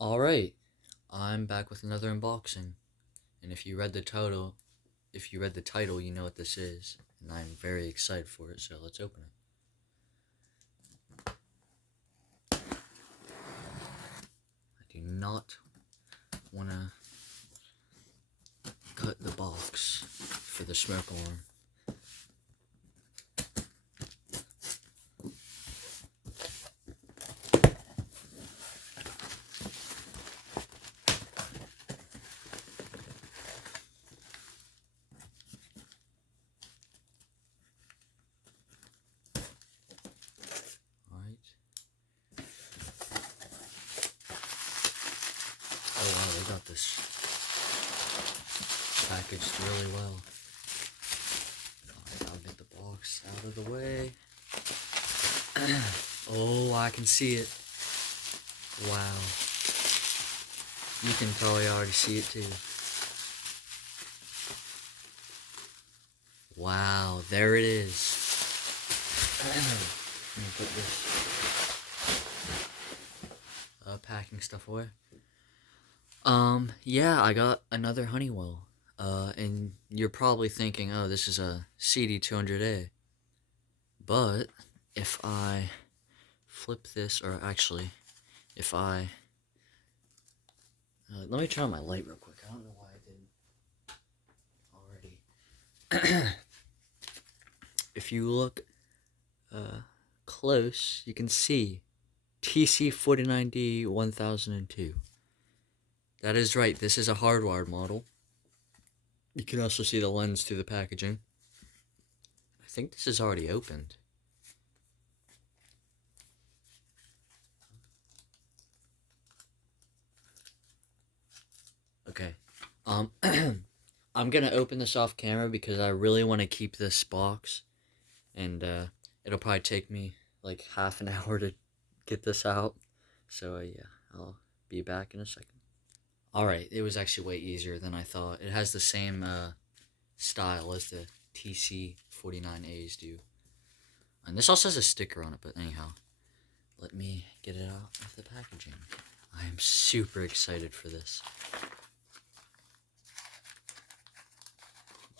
Alright, I'm back with another unboxing. And if you read the title, you know what this is. And I'm very excited for it, so let's open it. I do not want to cut the box for the smoke alarm. Oh wow, they got this packaged really well. Alright, I'll get the box out of the way. Oh, I can see it. Wow. You can probably already see it too. Wow, there it is. Let me put this packing stuff away. Yeah, I got another Honeywell. And you're probably thinking, oh, this is a CD200A. But if I flip this, or actually, if I let me turn on my light real quick. I don't know why I didn't already. If you look close, you can see TC49D 1002. That is right, this is a hardwired model. You can also see the lens through the packaging. I think this is already opened. Okay. I'm gonna open this off camera because I really want to keep this box. And it'll probably take me like half an hour to get this out. So yeah, I'll be back in a second. Alright, it was actually way easier than I thought. It has the same style as the TC49As do. And this also has a sticker on it, but anyhow, let me get it out of the packaging. I am super excited for this.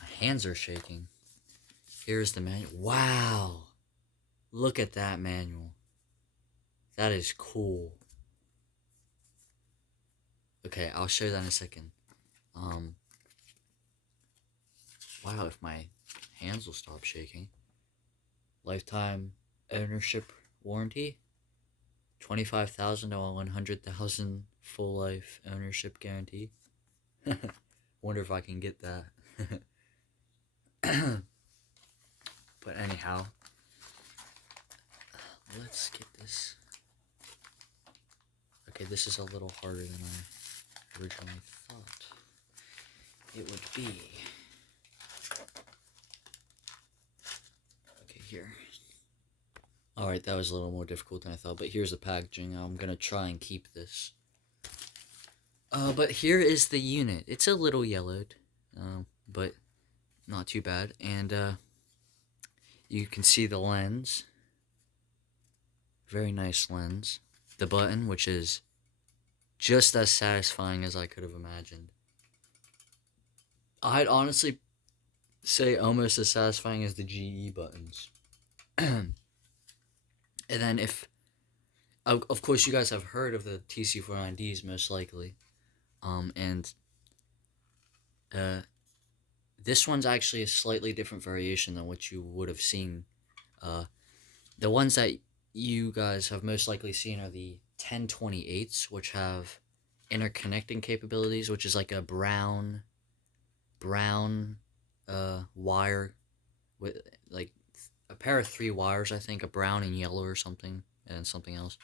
My hands are shaking. Here's the manual. Wow! Look at that manual. That is cool. Okay, I'll show you that in a second. Wow, if my hands will stop shaking. Lifetime ownership warranty. 25,000 to 100,000 full life ownership guarantee. Wonder if I can get that. But anyhow, let's get this. Okay, this is a little harder than I originally thought it would be. Okay, here. Alright, that was a little more difficult than I thought, but here's the packaging. I'm gonna try and keep this. But here is the unit. It's a little yellowed, but not too bad. And you can see the lens. Very nice lens. The button, which is just as satisfying as I could have imagined. I'd honestly say almost as satisfying as the GE buttons. And then if, of course you guys have heard of the TC49Ds most likely. This one's actually a slightly different variation than what you would have seen. The ones that you guys have most likely seen are the 1028s, which have interconnecting capabilities, which is like a brown wire with like a pair of 3 wires, I think, a brown and yellow or something, and something else.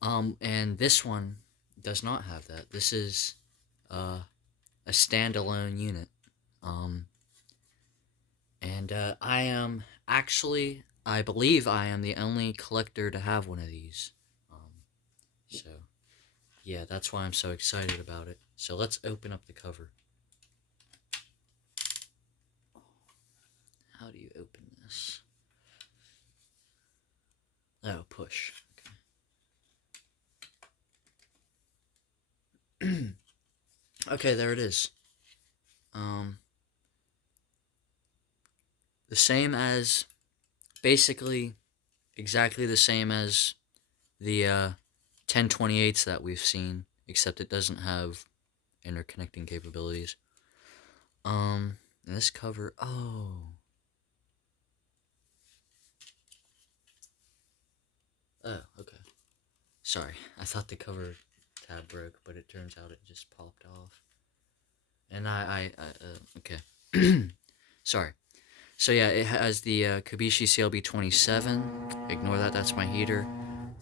And this one does not have that. This is a standalone unit. I am actually, I believe I am the only collector to have one of these. So, yeah, that's why I'm so excited about it. So let's open up the cover. How do you open this? Oh, push. Okay. Okay, there it is. The same as, basically, exactly the same as the 1028s that we've seen, except it doesn't have interconnecting capabilities. This cover, oh. Oh, okay. Sorry, I thought the cover tab broke, but it turns out it just popped off. And okay. Sorry. So yeah, it has the Kabishi CLB27. Ignore that, that's my heater.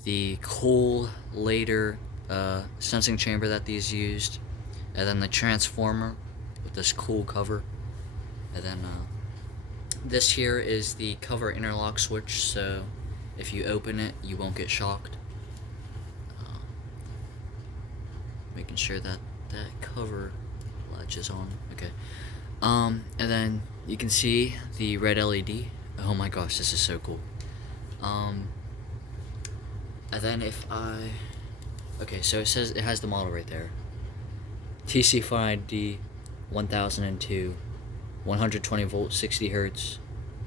The cool later sensing chamber that these used. And then the transformer with this cool cover. And then this here is the cover interlock switch, so if you open it, you won't get shocked. Making sure that that cover latches on. Okay. And then you can see the red LED. Oh my gosh, this is so cool. And then if I... Okay, so it says, it has the model right there. TC49D 1002, 120 volts, 60 hertz,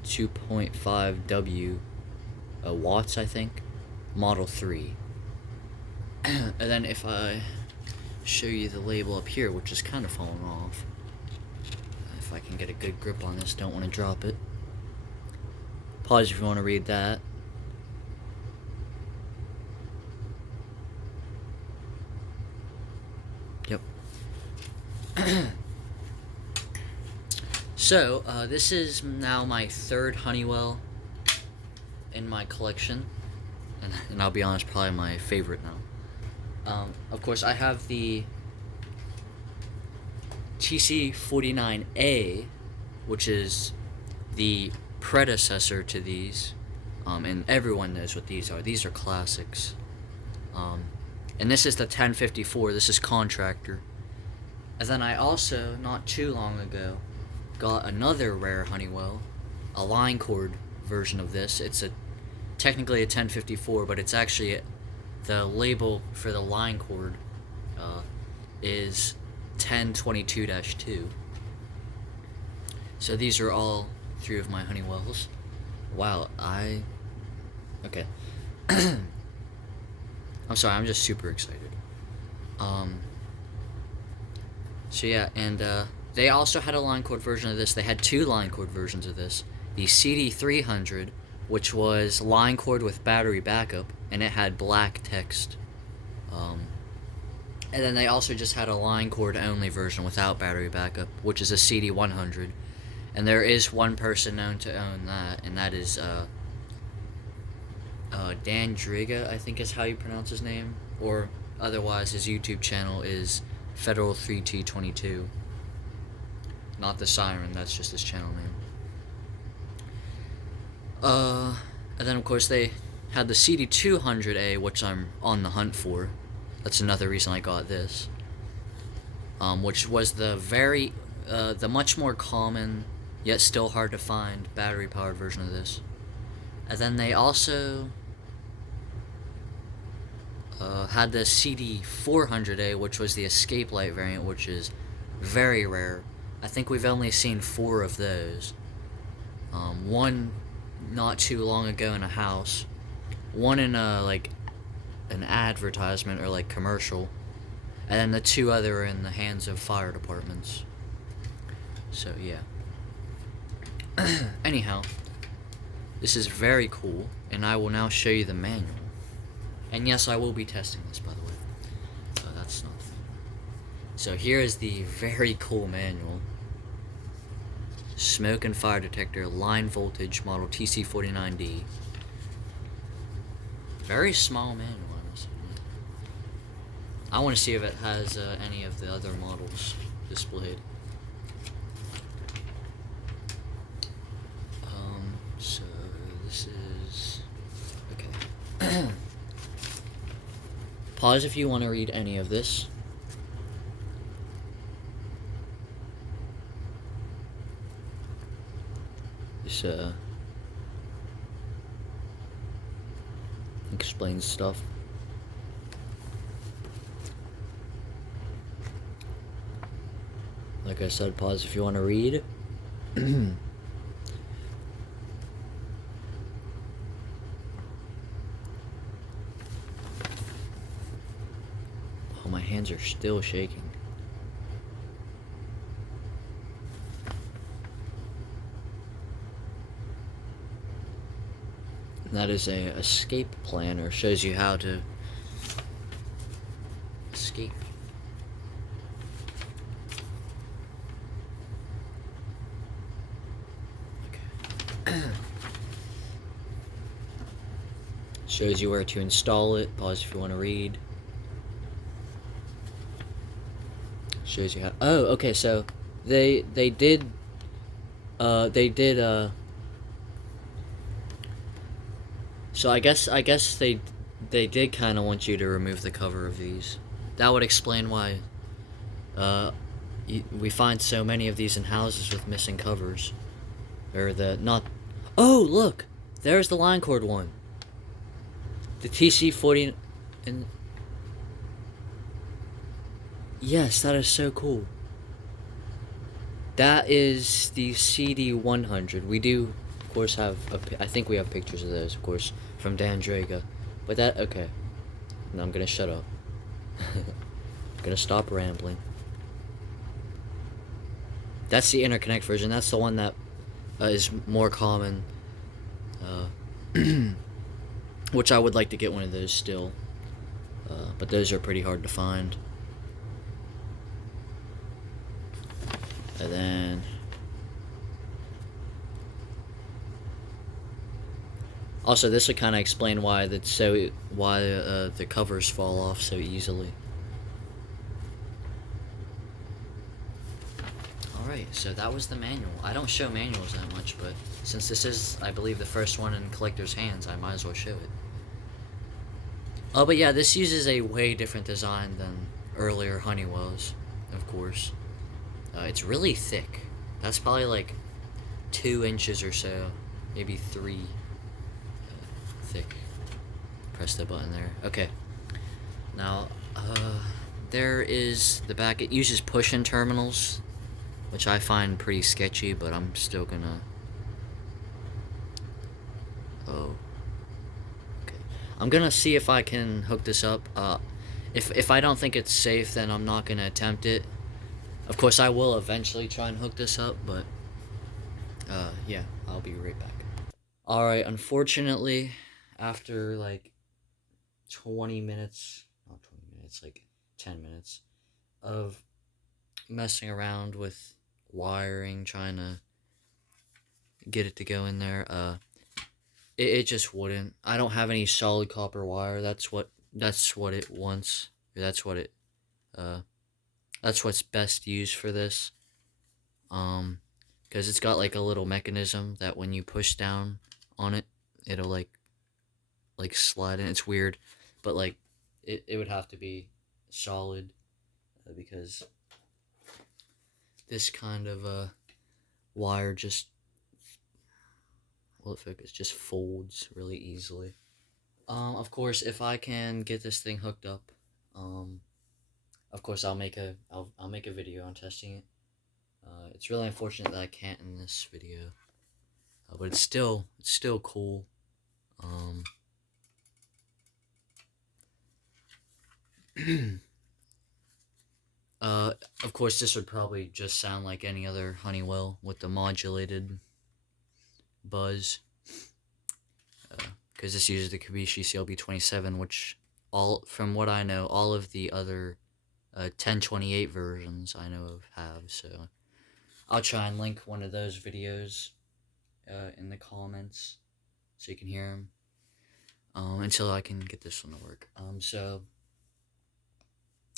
2.5 W watts, I think. Model 3. And then if I show you the label up here, which is kind of falling off. If I can get a good grip on this, don't want to drop it. Pause if you want to read that. Yep. So, this is now my third Honeywell in my collection. And I'll be honest, probably my favorite now. Of course, I have the TC49A, which is the predecessor to these, and everyone knows what these are. These are classics. And this is the 1054. This is contractor. And then I also, not too long ago, got another rare Honeywell, a line cord version of this. It's technically a 1054, but it's actually the label for the line cord is 1022-2. So these are all three of my Honeywells. Wow, okay. I'm sorry, I'm just super excited. So yeah, and they also had a line cord version of this. They had two line cord versions of this. The CD300, which was line cord with battery backup, and it had black text. And then they also just had a line cord only version without battery backup, which is a CD100. And there is one person known to own that, and that is Dan Driga, I think is how you pronounce his name. Or otherwise, his YouTube channel is Federal 3T22. Not the Siren, that's just his channel name. And then of course they had the CD200A, which I'm on the hunt for. That's another reason I got this. Which was the much more common, yet still hard to find, battery-powered version of this. And then they also had the CD400A, which was the escape light variant, which is very rare. I think we've only seen 4 of those. One not too long ago in a house, one in an advertisement or commercial, and then the 2 other are in the hands of fire departments. So yeah. Anyhow, this is very cool, and I will now show you the manual. And yes, I will be testing this, by the way. That's not the thing. So here is the very cool manual. Smoke and fire detector, line voltage, model TC49D. Very small manual, honestly. I want to see if it has any of the other models displayed. So this is okay. Pause if you want to read any of this. This explains stuff. Like I said, pause if you want to read. Oh, my hands are still shaking. And that is a escape planner. Shows you how to escape. Okay. Shows you where to install it. Pause if you want to read. Shows you how. Oh, okay. So they did. So I guess they did kind of want you to remove the cover of these. That would explain why. We find so many of these in houses with missing covers, or the not. Oh, look, there's the line cord one. The TC40, and yes, that is so cool. That is the CD100. We do, of course, have. I think we have pictures of those, of course, from Dan Draga. But that okay. No, I'm gonna shut up. I'm gonna stop rambling. That's the interconnect version. That's the one that is more common. Which I would like to get one of those still. But those are pretty hard to find. And then also this would kind of explain why the covers fall off so easily. Alright, so that was the manual. I don't show manuals that much, but since this is, I believe, the first one in collector's hands, I might as well show it. Oh, but yeah, this uses a way different design than earlier Honeywells, of course. It's really thick. That's probably like 2 inches or so, maybe 3 thick. Press the button there. Okay. Now, there is the back. It uses push-in terminals, which I find pretty sketchy, but I'm still gonna. Oh. Okay. I'm gonna see if I can hook this up. If I don't think it's safe, then I'm not gonna attempt it. Of course, I will eventually try and hook this up, but yeah, I'll be right back. Alright, unfortunately, after like 20 minutes, not 20 minutes, like 10 minutes of messing around with wiring, trying to get it to go in there, it just wouldn't. I don't have any solid copper wire. That's what it wants. That's what's best used for this. Because it's got like a little mechanism that when you push down on it, it'll like slide in. It's weird, but like it would have to be solid because this kind of wire just, will it focus? Just folds really easily. Of course, if I can get this thing hooked up, of course I'll make a video on testing it. It's really unfortunate that I can't in this video, but it's still cool. Of course, this would probably just sound like any other Honeywell with the modulated buzz, because this uses the Kabishi CLB27, which from what I know, all of the other 1028 versions I know of have. So I'll try and link one of those videos in the comments so you can hear them until I can get this one to work. So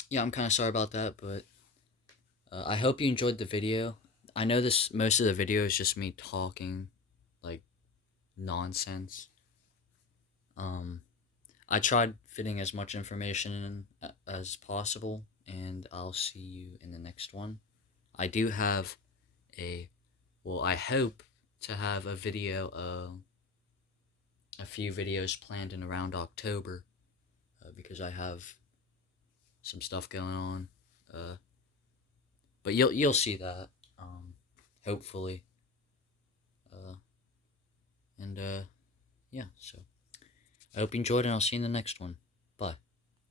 yeah, I'm kind of sorry about that, but I hope you enjoyed the video. I know most of the video is just me talking like nonsense. I tried fitting as much information in as possible, and I'll see you in the next one. I do have I hope to have a few videos planned in around October, because I have some stuff going on. But But you'll see that, hopefully. And yeah, so I hope you enjoyed, and I'll see you in the next one.